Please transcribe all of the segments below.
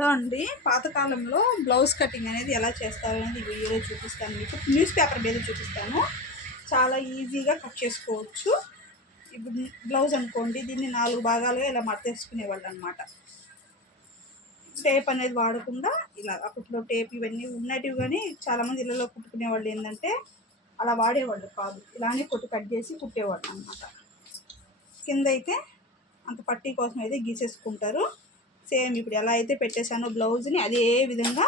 Hello అండి, పాతకాలంలో blouse cutting అనేది ఎలా చేస్తారు అనేది వీడియోలో చూపిస్తాను. మీకు న్యూస్ పేపర్ మీద చూపిస్తాను. చాలా ఈజీగా కట్ చేసుకోవచ్చు. ఇప్పుడు బ్లౌజ్ అనుకోండి, దీన్ని 4 భాగాలుగా ఇలా మడతేసుకునేవాళ్ళు అనమాట. టేప్ అనేది వాడకుండా ఇలా అప్పట్లో టేప్ ఇవన్నీ ఉన్నటివి, కానీ చాలామంది ఇళ్ళలో కుట్టుకునేవాళ్ళు ఏంటంటే అలా వాడేవాళ్ళు కాదు. ఇలానే కట్ చేసి కుట్టేవాళ్ళు అనమాట. కింద అయితే అంత పట్టీ కోసం అయితే గీసేసుకుంటారు. సేమ్ ఇప్పుడు ఎలా అయితే పెట్టేశానో బ్లౌజ్ని అదే విధంగా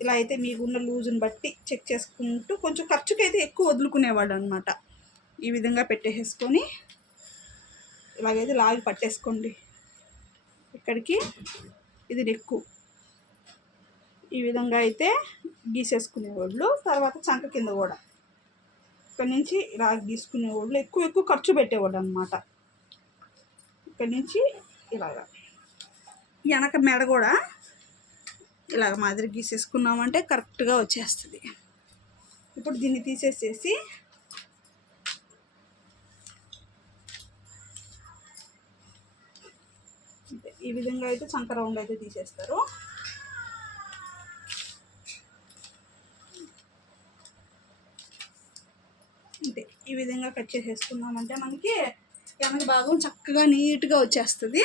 ఇలా అయితే మీకున్న లూజుని బట్టి చెక్ చేసుకుంటూ కొంచెం ఖర్చుకి అయితే ఎక్కువ వదులుకునేవాడు అనమాట. ఈ విధంగా పెట్టేసుకొని ఇలాగైతే లాగి పట్టేసుకోండి. ఇక్కడికి ఇది నెక్కు ఈ విధంగా అయితే గీసేసుకునేవాళ్ళు. తర్వాత చంక కింద కూడా ఇక్కడ నుంచి ఇలా గీసుకునేవాళ్ళు. ఎక్కువ ఖర్చు పెట్టేవాళ్ళు అనమాట. ఇక్కడ నుంచి ఇలాగా వెనక మెడ కూడా ఇలాగ మాదిరి గీసేసుకున్నామంటే కరెక్ట్గా వచ్చేస్తుంది. ఇప్పుడు దీన్ని తీసేసేసి ఈ విధంగా అయితే చంక రౌండ్ అయితే తీసేస్తారు. అంతే, ఈ విధంగా కట్ చేసేసుకున్నామంటే మనకి వెనక భాగం చక్కగా నీట్గా వచ్చేస్తుంది.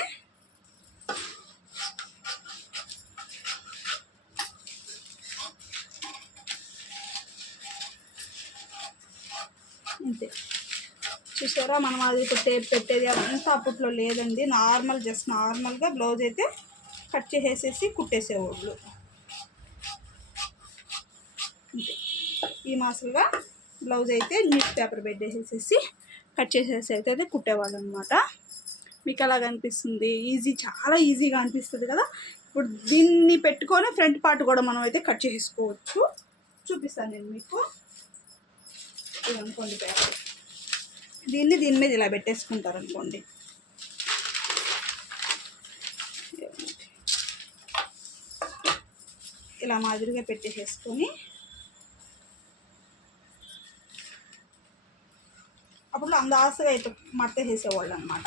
అంతే, చూసారా? మనం అది ఇప్పుడు టేప్ పెట్టేది అంతా అప్పట్లో లేదండి. జస్ట్ నార్మల్గా బ్లౌజ్ అయితే కట్ చేసేసి కుట్టేసేవాళ్ళు. అంతే, ఈ మాసలుగా బ్లౌజ్ అయితే న్యూస్ పేపర్ పెట్టేసేసి కట్ చేసేసి అయితే కుట్టేవాళ్ళు అనమాట. మీకు ఎలా అనిపిస్తుంది? చాలా ఈజీగా అనిపిస్తుంది కదా. ఇప్పుడు దీన్ని పెట్టుకొని ఫ్రంట్ పార్ట్ కూడా మనం అయితే కట్ చేసుకోవచ్చు. చూపిస్తాను నేను మీకు. ఇది అనుకోండి పేపర్, దీని మీద ఇలా పెట్టేసుకుంటారు అనుకోండి. ఇలా మాదిరిగా పెట్టేసుకొని అప్పుడు అందాసగా అయితే మడత వేసేవాళ్ళు అనమాట.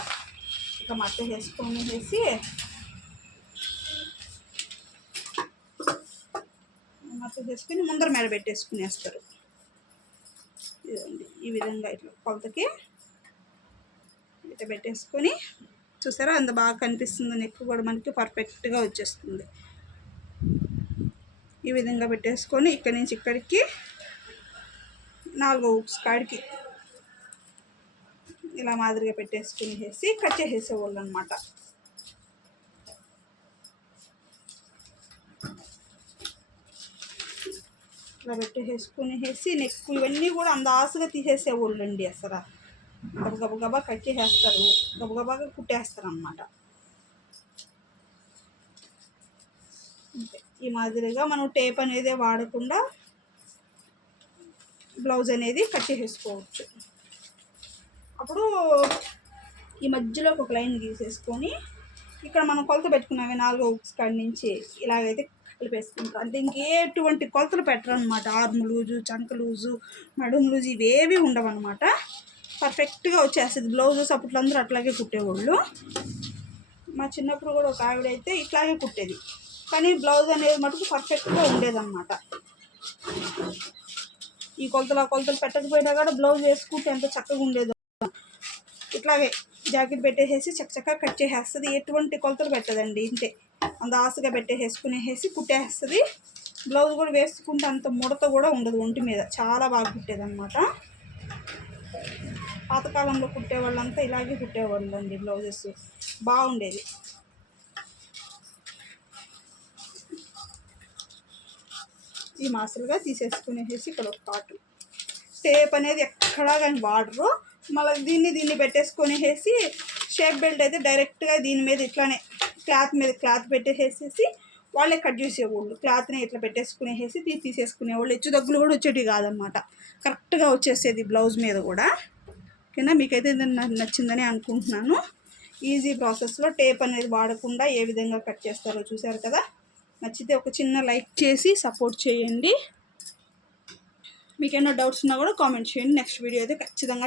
ఇక మడత వేసి ముందర మీద పెట్టేసుకునేస్తారు. ఇదండి, ఈ విధంగా ఇట్లా కొలతకి ఇట్లా పెట్టేసుకొని చూసారా అంత బాగా కనిపిస్తుంది. నెక్ కూడా మనకి పర్ఫెక్ట్గా వచ్చేస్తుంది. ఈ విధంగా పెట్టేసుకొని ఇక్కడి నుంచి ఇక్కడికి 4 హుక్స్ కాడికి ఇలా మాదిరిగా పెట్టేసుకునేసి కట్ చేసేసేవాళ్ళు అనమాట. ఇలా పెట్టేసుకునేసి నెక్ ఇవన్నీ కూడా అందాసుగా తీసేసేవాళ్ళు అండి. అసలు గబగబా కట్ చేసేస్తారు, గబగబాగా కుట్టేస్తారు అన్నమాట. ఈ మాదిరిగా మనం టేప్ అనేది వాడకుండా బ్లౌజ్ అనేది కట్ చేసేసుకోవచ్చు. అప్పుడు ఈ మధ్యలో ఒక లైన్ గీసేసుకొని ఇక్కడ మనం కొలత పెట్టుకున్నామే 4 హుక్స్ కాడి నుంచి ఇలాగైతే కలిపేసుకుంటాం. అంటే ఇంకెటువంటి కొలతలు పెట్టరు అనమాట. ఆర్మ్ లూజు, చంక లూజు, నడుము లూజు ఇవేవి ఉండవు అనమాట. పర్ఫెక్ట్గా వచ్చేస్తుంది. బ్లౌజెస్ అప్పట్లో అందరూ అట్లాగే కుట్టేవాళ్ళు. మా చిన్నప్పుడు కూడా ఒక ఆవిడైతే ఇట్లాగే కుట్టేది, కానీ బ్లౌజ్ అనేది మటుకు పర్ఫెక్ట్గా ఉండేదన్నమాట. ఈ కొలతలు పెట్టకపోయినా కూడా బ్లౌజ్ వేసుకుంటే ఎంత చక్కగా ఉండేదో. ఇట్లాగే జాకెట్ పెట్టేసేసి చక్కగా కట్ చేసేస్తుంది. ఎటువంటి కొలతలు పెట్టదండి. ఇంతే అందాసుగా పెట్టేసుకునేసి కుట్టేస్తుంది. బ్లౌజ్ కూడా వేసుకుంటే అంత ముడత కూడా ఉండదు ఒంటి మీద. చాలా బాగా కుట్టేదన్నమాట. పాతకాలంలో కుట్టేవాళ్ళంతా ఇలాగే కుట్టేవాళ్ళు అండి. బ్లౌజెస్ బాగుండేది. ఈ మాసలుగా తీసేసుకునేసి ఇక్కడ ఒక పాటు టేప్ అనేది ఎక్కడా కానీ వాడరు. మళ్ళీ దీన్ని పెట్టేసుకునేసి షేప్ బెల్ట్ అయితే డైరెక్ట్గా దీని మీద ఇట్లానే క్లాత్ పెట్టేసేసి వాళ్ళే కట్ చేసేవాళ్ళు. క్లాత్ని ఇట్లా పెట్టేసుకునేసి తీసేసుకునేవాళ్ళు. హెచ్చు దగ్గులు కూడా వచ్చేటివి కాదనమాట. కరెక్ట్గా వచ్చేసేది బ్లౌజ్ మీద కూడా. ఓకేనా? మీకైతే నచ్చిందని అనుకుంటున్నాను. ఈజీ ప్రాసెస్లో టేప్ అనేది వాడకుండా ఏ విధంగా కట్ చేస్తారో చూసారు కదా. నచ్చితే ఒక చిన్న లైక్ చేసి సపోర్ట్ చేయండి. మీకేమైనా డౌట్స్ ఉన్నా కూడా కామెంట్ చేయండి. నెక్స్ట్ వీడియో అయితే ఖచ్చితంగా